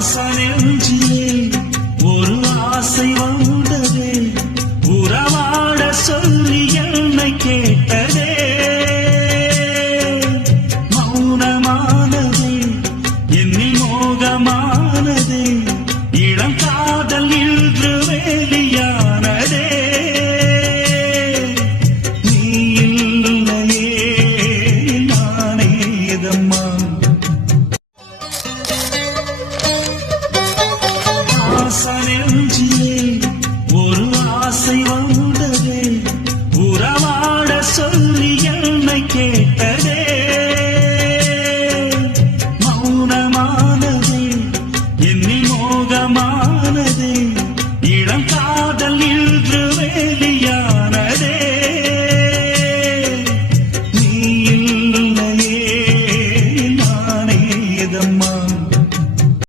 ஆசனெஞ்சிலே ஒரு ஆசை வந்ததே, உறவாட சொல்லி என்னை கேட்டதே. மௌனமானதே என்னை மோகமானதே, இளம் காதல் இன்று வேலியானதே. நீ இல்லையே நானேதம்மா.